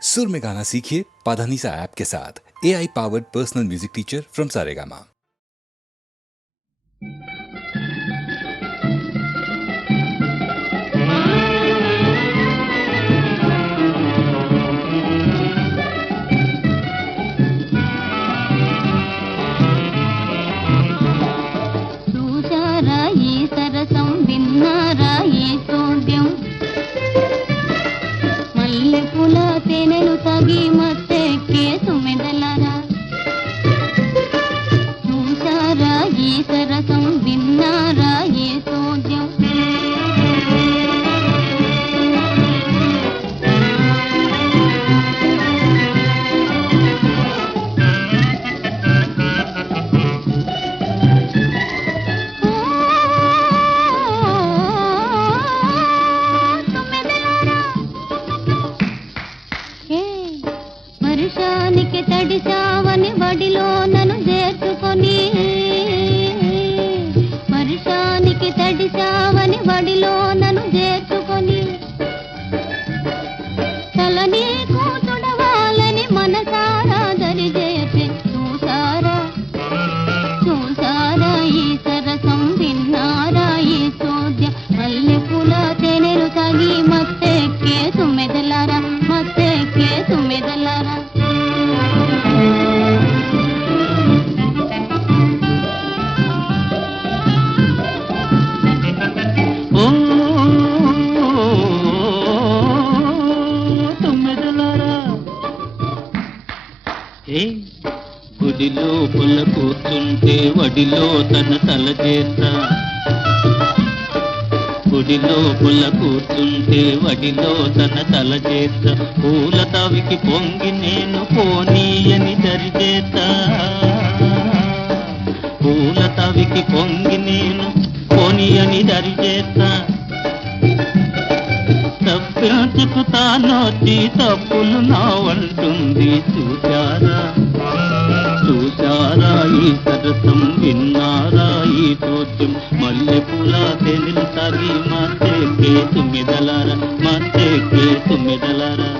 सुर में गाना सीखिए पाधानीसा ऐप के साथ। AI powered personal music teacher from Saregama. చూసారా ఈ సరసం, విన్నారా ఈ సోద్యం, మల్లెపూల తేనెలు తాగి మత్తెక్కే తుమ్మెదలారా. చూసారా ఈ సరసం, విన్నారా ఈ సోద్యం. వర్షానికి తడిసావని బడిలో నన్ను చేర్చుకొని, వర్షానికి తడిసావని బడిలో నన్ను చేర్చుకొని, తల నీకు తుడవాలని మనసారా దరిచేసే. చూసారా చూసారా ఈ సరసం, విన్నారా ఈ సోద్యం, మల్లెపూల తేనెలు తాగి మత్తెక్కే తుమ్మెదలారా, మత్తెక్కే తుమ్మెదలారా. గుడిలో పుల్ల కూర్చుంటే వడిలో తన తల చేస్తా, గుడిలో పుల్ల కూర్చుంటే వడిలో తన తల చేస్తా, పూల తవికి పొంగి నేను పోనీయని దరిచేస్తా, పూల తవికి పొంగి నేను పోనీయని దరిచేస్తా. తప్పించుకుతానొచ్చి తప్పులు నా వంటుంది. చూశారా చూశారా ఈ సరసం, విన్నారా ఈ సోద్యం, మల్లెపూల తేనెలు తాగి మత్తెక్కే తుమ్మెదలారా, మత్తెక్కే తుమ్మెదలారా.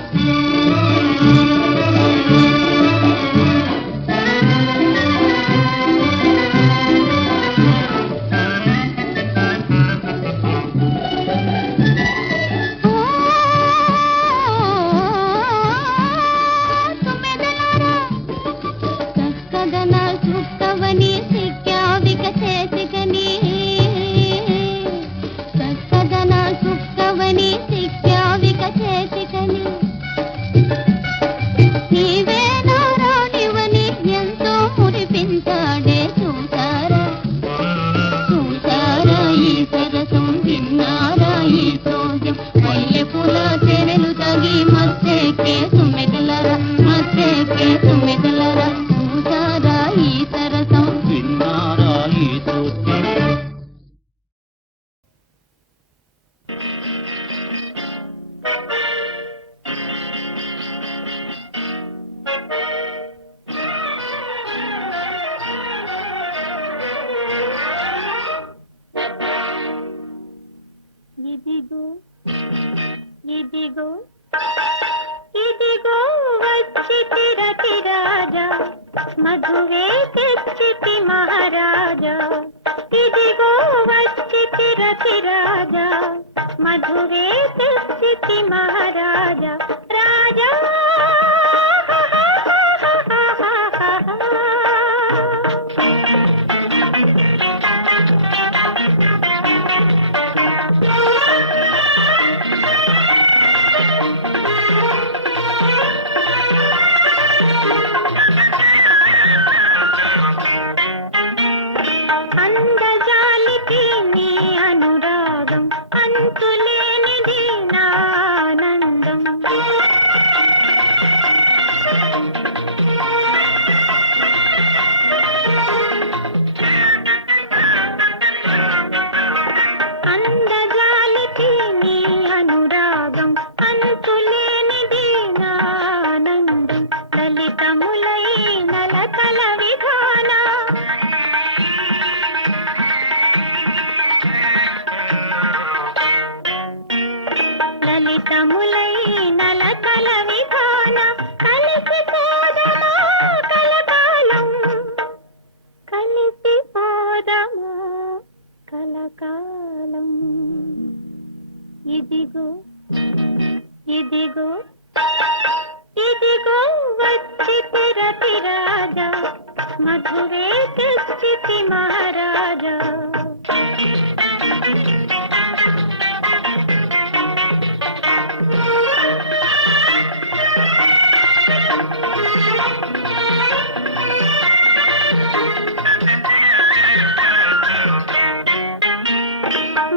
మల్లెపూల తేనెలు తాగి మత్తెక్కే తుమ్మెదలారా, మత్తెక్కే తుమ్మెదలారా. చూసారా ఈ సరసం, విన్నారా ఈ సోద్యం. ఇదిగో ఇదిగో ఇదిగో వచ్చితి రతి రాజా, మధువే తెచ్చితి మహారాజా. ఇదిగో వచ్చితి రతి రాజా, మధువే తెచ్చితి మహారాజా. రాజా అందజాలికి నీ అనురాగం, అంతులేనిది నా ఆనందం. మధువే తెచ్చితి మహారాజా.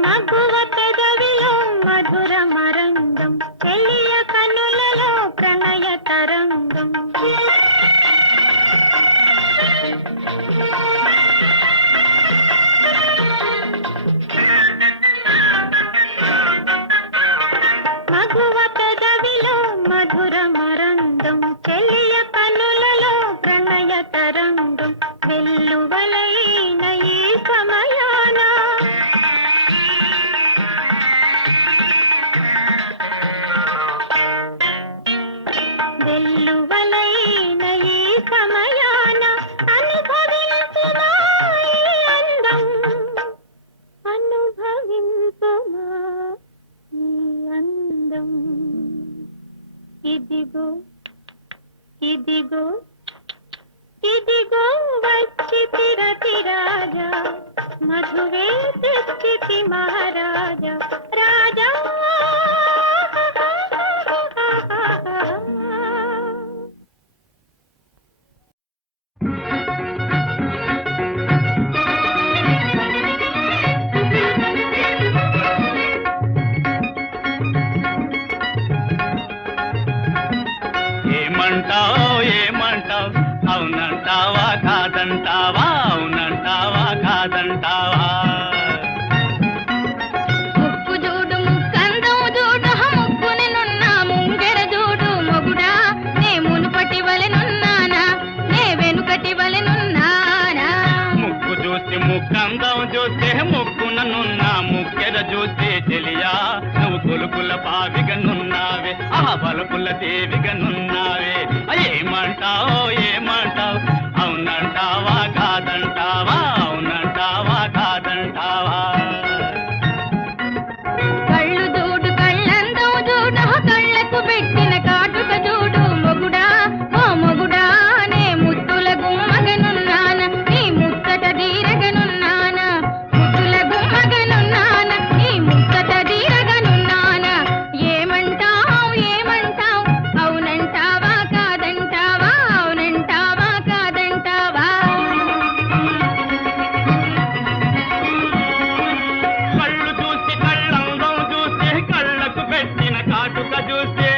మగువ పెదవిలో మధుర మరంగం, చెలియ కనులలో ప్రణయ తరంగం. మగువ పెదవిలో మధుర మరంగం, చెలియ కనులలో ప్రణయ తరంగం. వెల్లువలైన ఈ సమయాన వెల్లువలైన ఈ సమయాన అనుభవించుమా ఈ అందం, అనుభవించుమా ఈ అందం. ఇదిగో ఇదిగో ఇదిగో వచ్చితి రతిరాజా, మధువే తెచ్చితి మహారాజా. రాజా ఏమంటావు అవునంటావా కాదంటావా, అవునంటావా కాదంటావా. ముక్కు చూడు ముక్కందం చూడు ముక్కుని నున్న ముంగెర చూడు మొగుడా, నే మునుపటి వలెనున్నానా నే వెనుకటి వలెనున్నానా. ముక్కు చూస్తే ముక్కందం చూస్తే ముక్కుననున్న ముక్కెర చూస్తే చెలియా, నువ్వు కొలుకుల పావిగనున్నావే ఆ బలుపుల దేవిగనున్నావే. ఏమంటావు అవునంటావా కాదంటావా, అవునంటావా కాదంటావా. కళ్ళు చూడు కళ్ళందం చూడు కళ్ళకు పెట్టిన కాటుక చూడు మొగుడా, ఓ మొగుడా నే ముద్దుల గుమ్మగనున్నాన నీ ముచ్చట దీరగనున్నాన, ముద్దుల గుమ్మగనున్నాన నీ ముచ్చట దీరగనున్నాన. ఏమంటావు అవునంటావా కాదంటావా, అవునంటావా కాదంటావా. కళ్ళు చూస్తే కళ్ళందం చూస్తే కళ్ళకు పెట్టిన కాటుక చూస్తే,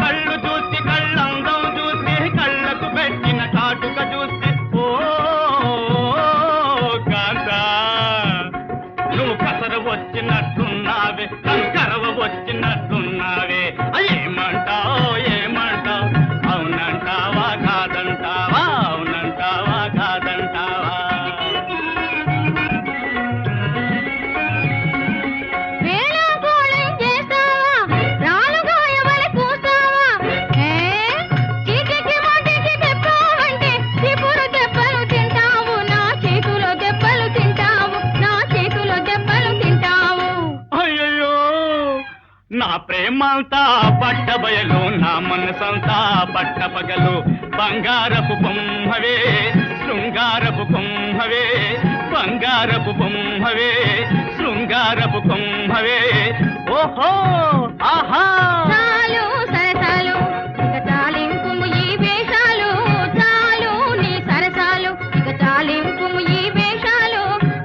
కళ్ళు చూస్తే కళ్ళందం చూస్తే కళ్ళకు పెట్టిన కాటుక చూస్తే. ఓ కాంతా నువ్వు కసర వచ్చినట్టున్నావే, కరవ వచ్చినట్టున్నావే. ఏమంటావు అవునంటావా కాదంటావా, అవునంటావా కాదంటావా. వేళాకోళం చేస్తావా, రాలుగాయవలె కూస్తావా, చీటికి మాటికి దెబ్బవంటే చీపురు దెబ్బలు తింటావు, నా చేతులో దెబ్బలు తింటావు, నా చేతులో దెబ్బలు తింటావు. అయ్యయ్యో నా ప్రేమంతా పట్టబయలు, నా మనసంతా పట్టపగలు. బంగారపు బొమ్మవే శృంగారపు బొమ్మవే, బంగారపు బొమ్మవే శృంగారపు బొమ్మవే. ఓహో ఆహా చాలు సరసాలు ఇక చాలింపుము ఈ వేషాలు, చాలు నీ సరసాలు ఇక చాలింపుము ఈ వేషాలు.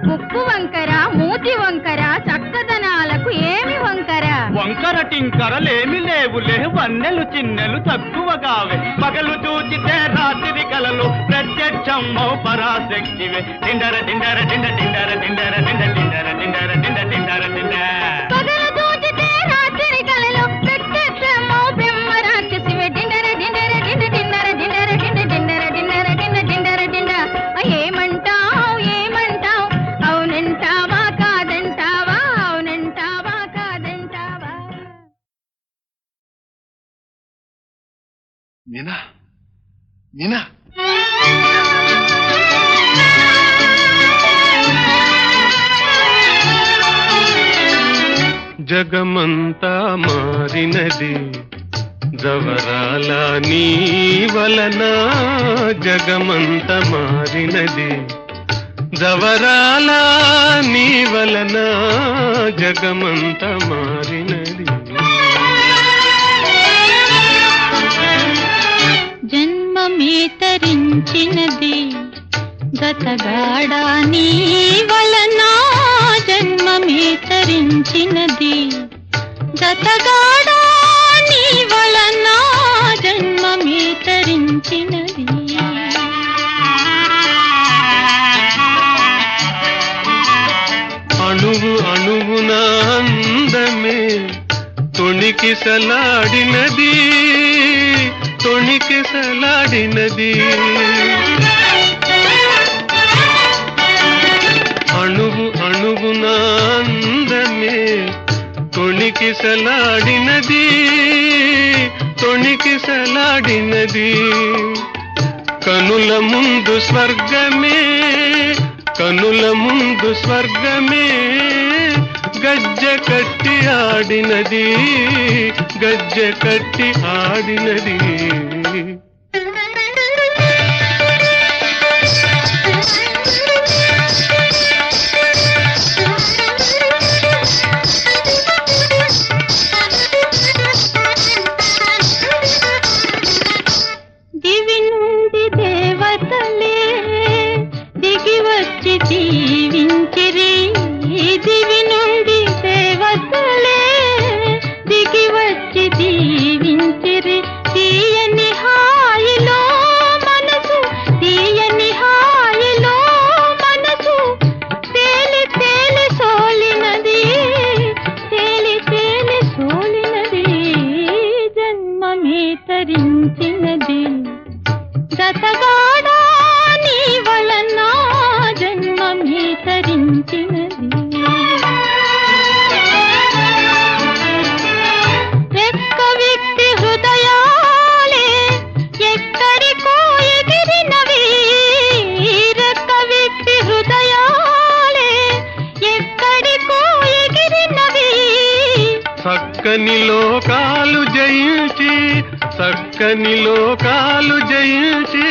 ముక్కు వంకర మూతి వంకర చక్కదనాలకు ఏమి వంకర. వంకర టింకరలేమి లేవులే, వన్నెలు చిన్నెలు తక్కువగావే. పగలు చూచితే రాత్రి కలలు ప్రత్యక్షమ్మౌ పరాశక్తివే. డిండర డిండర డిండ డిండర డిండర డిండ డిండర డిండర డిండ డిండర డిండ. పగలు చూచితే రాత్రి కలలో ప్రత్యక్షమౌ బ్రహ్మ రాక్షసివే. డిండర డిండర డిండ డిండర డిండర డిండ డిండర డిండర డిండ డిండర డిండ. ఏమంటావు అవునంటావా కాదంటావా, అవునంటావా కాదంటావా. మీనా మీనా జగమంతా మారినది, జవరాల నీ వలన జగమంత మారినది జవరాల నీ వలన జగమంత మారినది జన్మమే తరించినది గతగాడా నీ వలన జన్మమే తరించినది గతగాడా నీ వలన జన్మమే తరించినది అణువు అణువున అందమే తొణికిసలాడినది తొణికిసలాడినది అణువు అణువున అందమే తొణికిసలాడినది తొణికిసలాడినది కనుల ముందు స్వర్గమే కనుల ముందు స్వర్గమే గజ్జె కట్టి ఆడినది గజ్జె కట్టి ఆడినది దివి నుండి దేవతలే దిగి వచ్చి జీవించిరి దివి నుండి దేవతలే దిగి వచ్చి జీవించిరి తీయని హాయిలో మనసు తీయని హాయిలో మనసు తేలి తేలి సోలినది తేలి తేలి సోలినది జన్మమే తరించినది గతగాడా నీ వలన జన్మమే తరించినది రెక్క విప్పి హృదయాలే ఎక్కడికో ఎగిరినవి రెక్క విప్పి హృదయాలే ఎక్కడికో ఎగిరినవి చక్కని లోకాలు జయించి చక్కని లోకాలు జయించి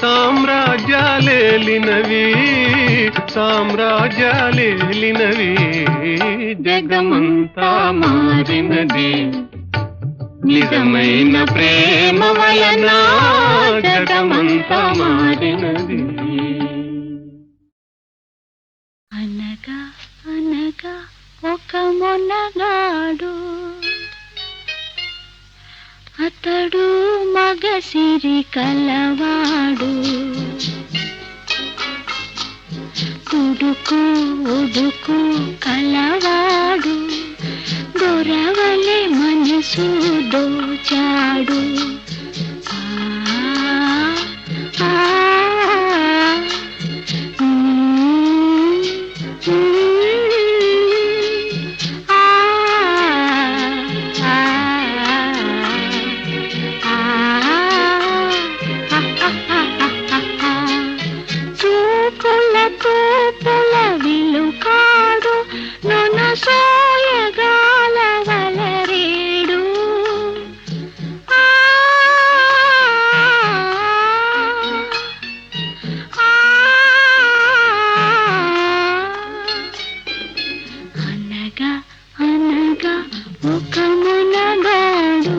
సామ్రాజ్యాలేలినవి సామ్రాజ్యాలేలినవి జగమంతా మారినది నిజమైన ప్రేమ వలన జగమంతా మారినది అనగా అనగా ఒక మొనగాడు అతడు మగసిరి కలవాడు ఉడుకు ఉడుకు కలవాడు దొరవలే మనసు దోచాడు ఆ, ఆ, చూపుల తూపుల విలుకాడు నన్ను సోయగాల వలరేడు అనగా అనగా ఒక మునగాడు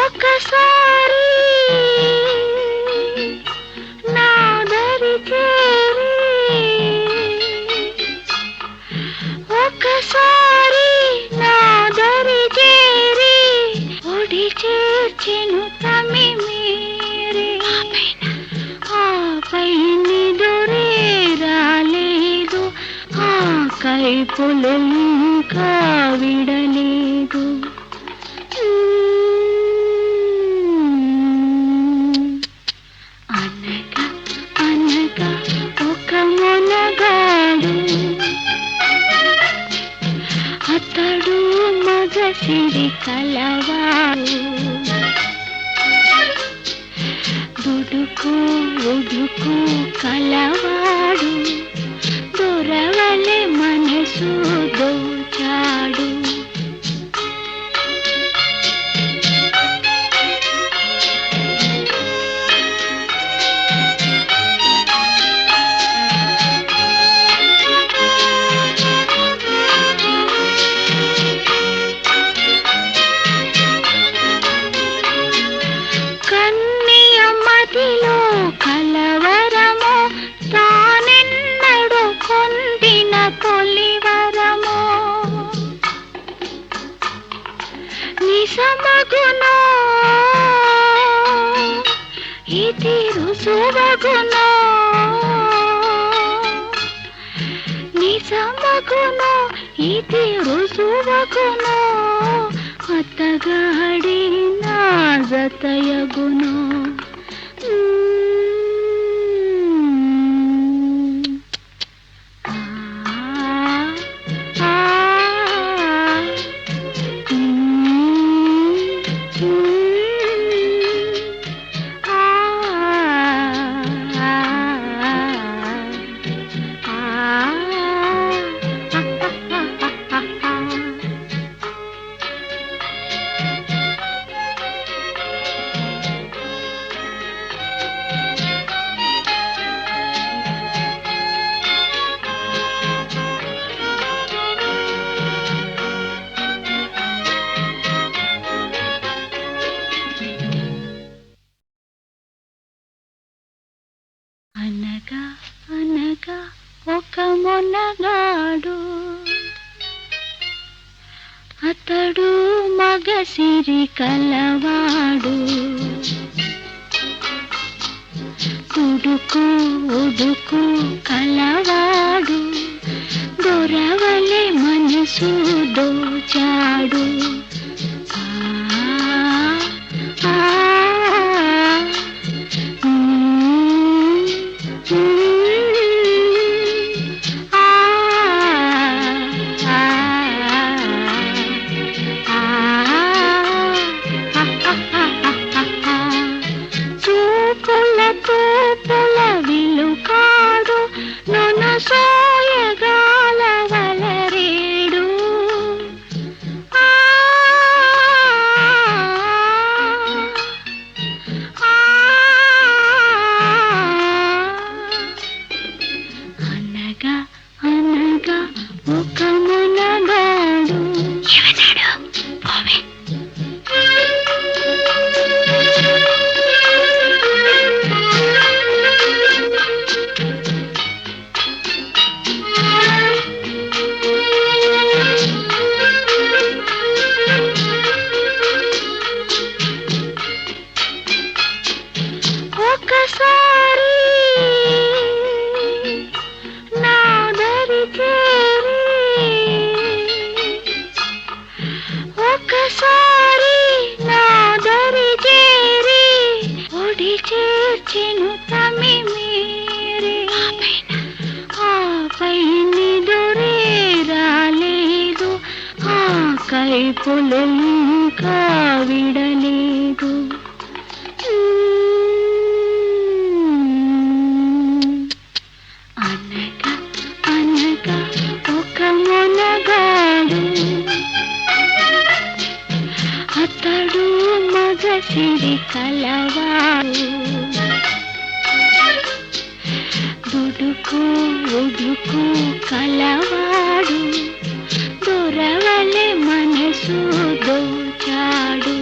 ఒకసారి నా దరి చేరి ఒకసారి నా దరి చేరి ఒడి చేర్చెను తమి మేరే ఆపై నిదురే రాలేదు ఆ కైపులు ఇంకా విడలేదు అనగా అనగా ఒక మొనగాడు మగసిరి కలవాడు దుడుకు ఉడుకు కలవాడు దొరవలే మనసు దోచాడు కన్నియమ్మదిలో కలవరము తానెన్నడు పొందిన తొలివరము నిజమగునో ఇది రుజువగునో నిజమగునో ఇది రుజువగునో అత్తగాడి నా జతయగునో అనగా అనగా ఒక మొనగాడు అతడు మగసిరి కలవాడు ఉడుకు ఉడుకు కలవాడు దొరవలే మనసు దోచాడు కైపులెంకా విడలేదు అనగా అనగా ఒక మొనగాడు అతడు మగసిరి కలవాడు దుడుకు ఉడుకు కలవాడు దొరవలే మనసు దోచాడు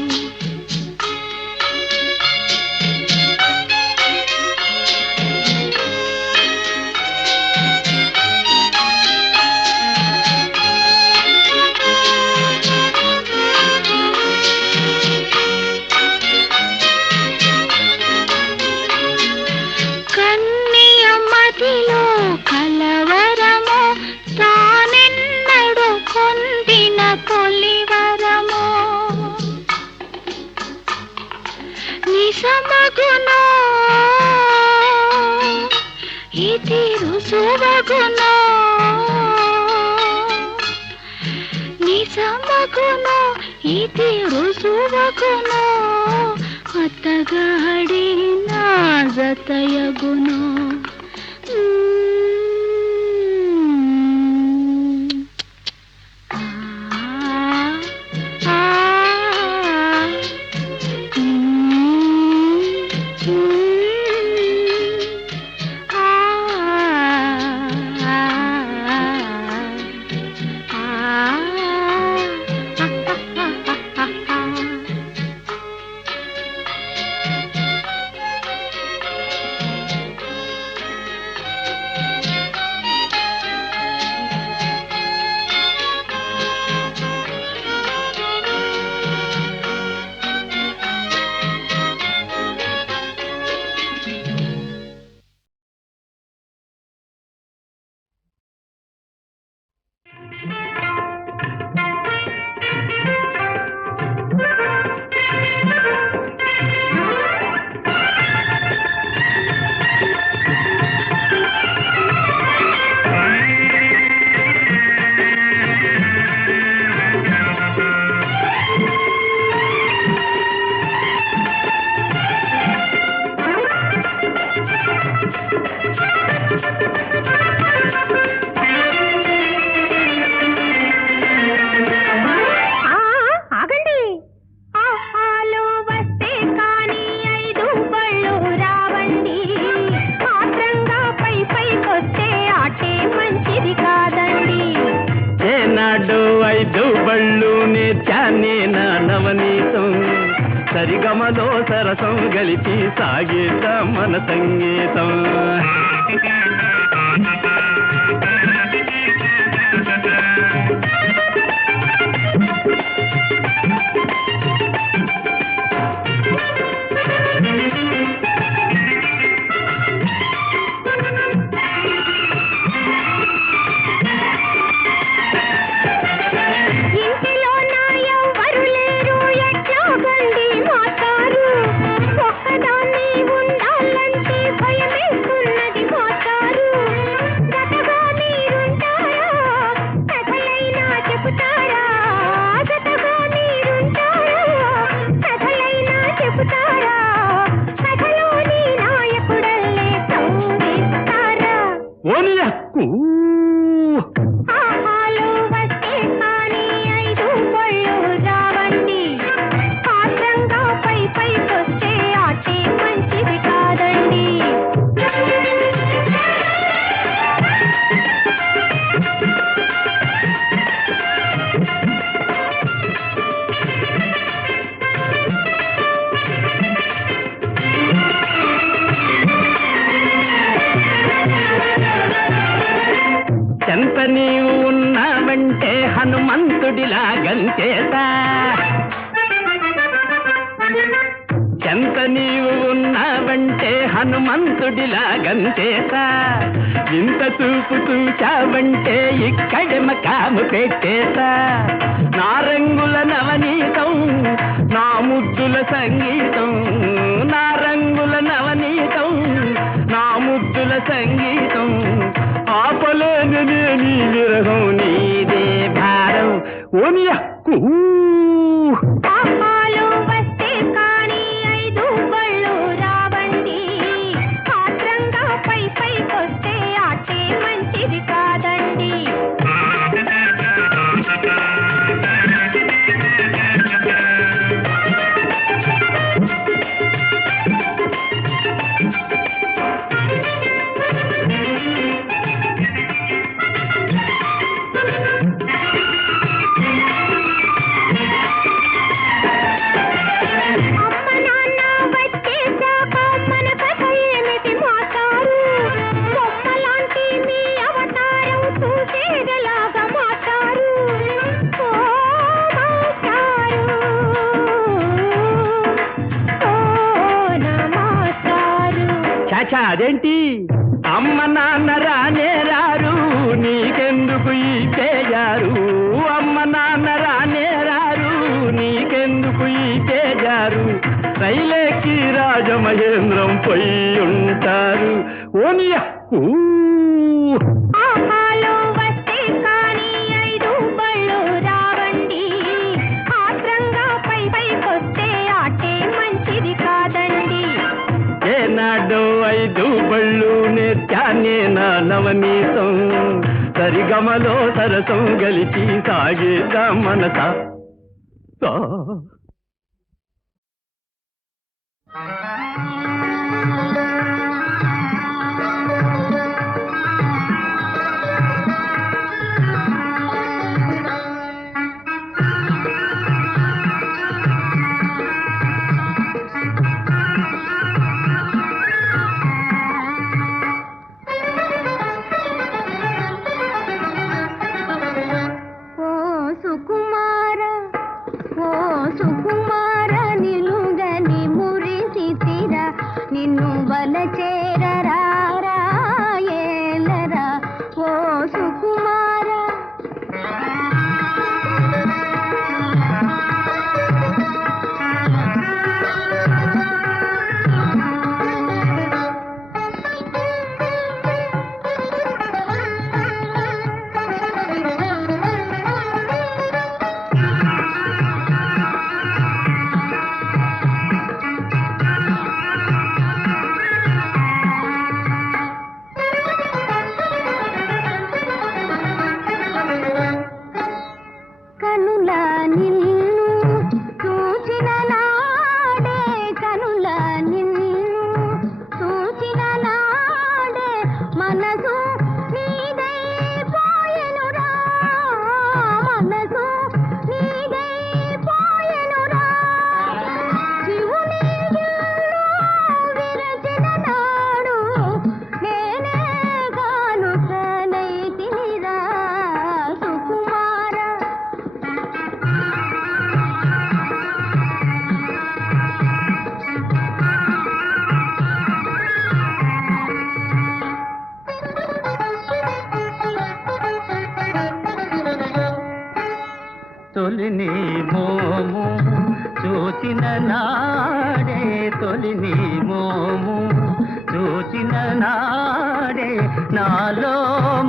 కన్నియమ్మదిలో కలవరము తానెన్నడు పొందిన తొలివరము ఇది రుజువగును అత్తగాడి నా జతయగును సరిగమలో సరసం గలిపి సాగేత మన సంగీతం చెంత నీవు ఉన్నావంటే హనుమంతుడిలా గంచేతా చెంత నీవు ఉన్నావంటే హనుమంతుడిలా గంచేతా ఇంత చూపు చూచావంటే ఇక్కడే మకాము పెట్టేతా నా రంగుల నవనీతం నా ముద్దుల సంగీతం నా రంగుల నవనీతం నా ముద్దుల సంగీతం ఆపలేని నీ విరహం నీదే భారం ఓనియక్కు వస్తే కానీ 5 బళ్ళు రావండి ఆత్రంగా పైకొస్తే ఆటే మంచిది కాదండి అదేంటి అమ్మ నాన్న రానే రారు నీకెందుకు ఈ పేజారు అమ్మ నాన్న రానే రారు నీకెందుకు ఈ పేజారు రైలేకి రాజమహేంద్రం పోయి ఉంటారు ఓనియక్కు వస్తే కానీ 5 బళ్ళు రావండి ఆత్రంగా నవనీతం సరిగమలో సరసం గలిచి సాగేదా మనస నిన్ను బల చేరరా ఏలరా ఓ సుకుమార తొలిని మోము చూచిన నాడే తొలిని మోము చూచిన నాడే నాలో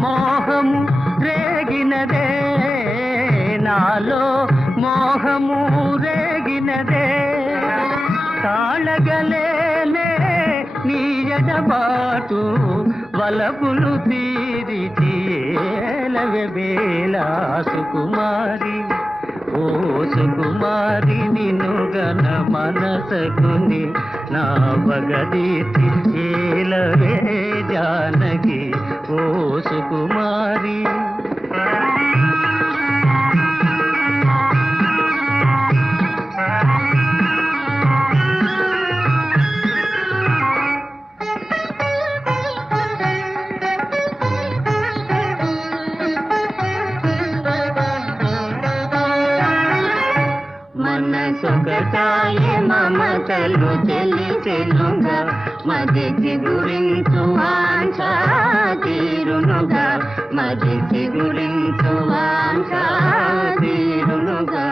మోహము రేగినదే నాలో మోహము రేగినదే తాళగలేనే నీ ఎడబాటు వలపులు తీరిచి ఏలవే బేలా సుకుమారి ఓ సుకుమారి నిన్ను గన మనసకుని నా బగదీతి ఏలవే జానకి ఓ సుకుమారి మనసొకటాయే మమతలు తెలిసెనుగా మదిసి గురించు వాంఛ తీరునుగా మదిసి గురించు వాంఛ తీరునుగా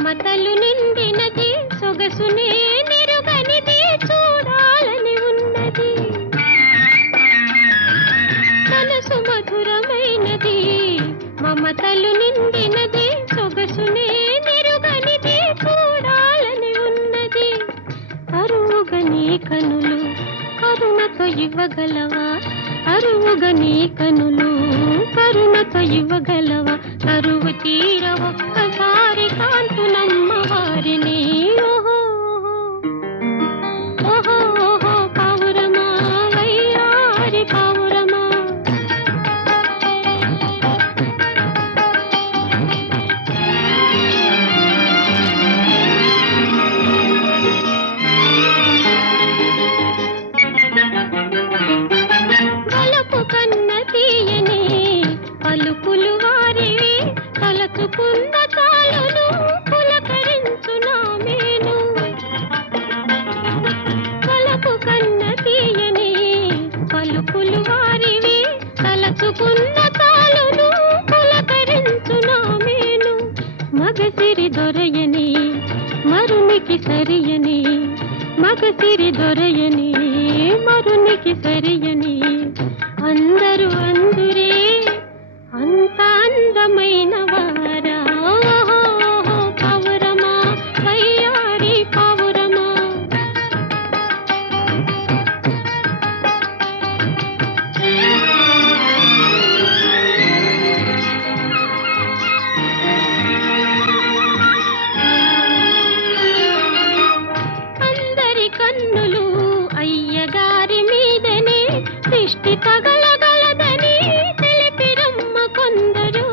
మమతలు నిండినది సొగసునే నిరుగనిది చూడాలని ఉన్నది మనసు మధురమైనది మమతలు నిండినది సొగసునే నిరుగనిది చూడాలని ఉన్నది అరువుగా నీ కనులు కరుణతో ఇవ్వగలవా అరువుగా నీ కనులు కరుణతో ఇవ్వగలవా కరువు తీర ఒక్కసారి కాంతునమ్మ వారిని ఓహో ఓహో అందరికి సరియని అందరూ అందురే అంత అందమైన వారా పావురమా వయ్యారి పావురమా అందరి కన్నులు అయ్యగారి మీదనే దిష్టి తగలగలదని తెలిపిరమ్మ కొందరు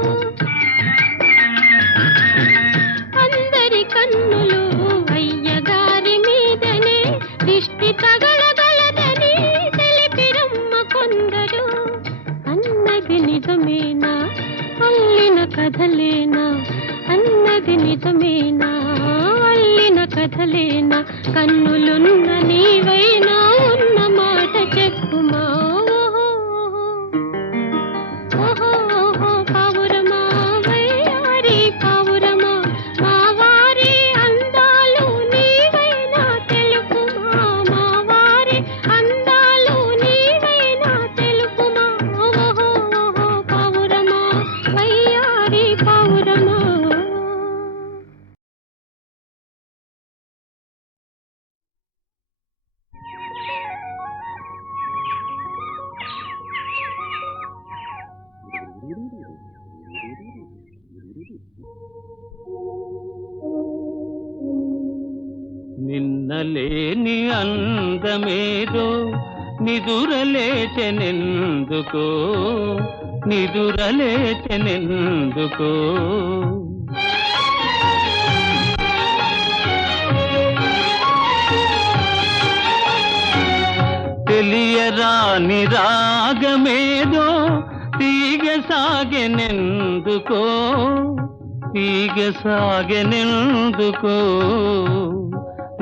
అందరి కన్నులు అయ్యగారి మీదనే దిష్టి తగలగలదని తెలిపిరమ్మ కొందరు అన్నది నిజమేనా అల్లిన కథలేనా అన్నది నిజమేనా అల్లిన కథలేనా కన్నులున్న నీవైనా ఉన్న మాట చెప్పుమా ఓహో పావురమా వయ్యారి పావురమా మా వారి అందాలు నీవైనా తెలుపుమా మా వారి అందాలు నీవైనా తెలుపుమా ఓహో పావురమా వయ్యారి పావురమా నిన్నలేని అందమేదో నిదురలేచెనెందుకో నిదురలేచెనెందుకో తెలియరాని రాగమేదో తీగ సాగెనెందుకో తీగ సాగెనెందుకో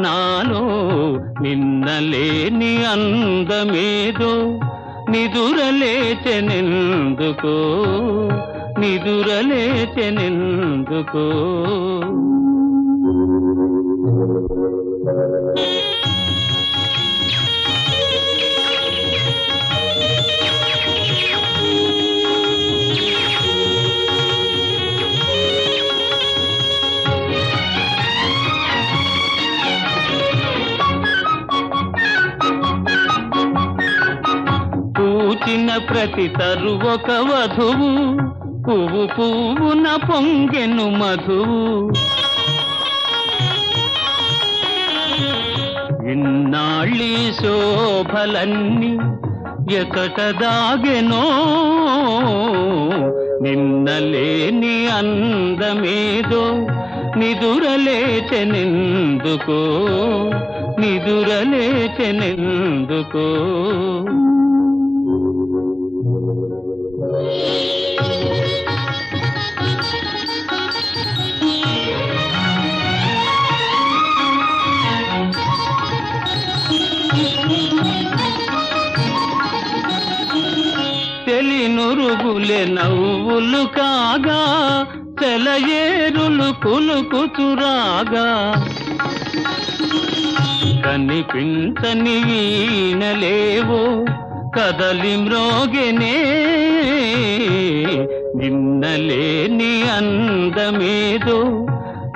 నాలో నిన్నలేని అందమేదో నిదురలేచెనెందుకో నిదురలేచెనెందుకో పూచిన ప్రతి తరువొక వధువు పువ్వు పువ్వున పొంగెను మధువు ఇన్నాళ్ళీ శోభలన్నీ ఎకట దాగెనో నిన్నలేని అందమేదో నిదురలేచెనెందుకో నిదురలేచెనెందుకో తెలినురుగులే నవ్వులు కాగా చెలయేరులు కులుకుచురాగా కనిపించని వీణలేవో కదలి మ్రోగెనే నిన్నలేని అందమేదో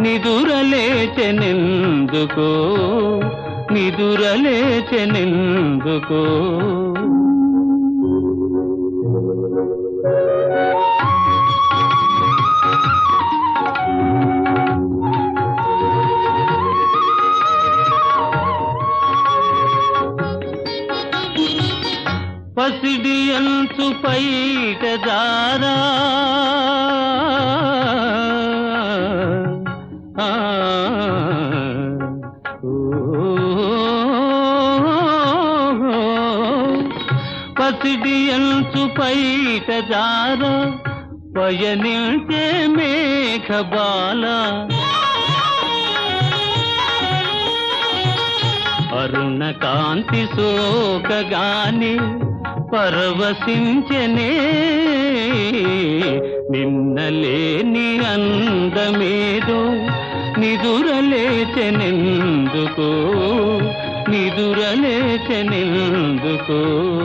నిదురలేచెనెందుకో నిదురలేచెనెందుకో పసిడి అంచు పైట జారా పసిడి అంచు పైట జారా పయనించే మేఘబాల అరుణ కాంతి సోకగాని పరవశించనే నిన్నలేని అందమేదో నిదురలేచెనెందుకో నిదురలేచెనెందుకో వరకు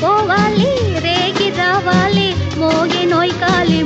పోవాలి రేగి రావాలి మోగి నోయ్ కాలి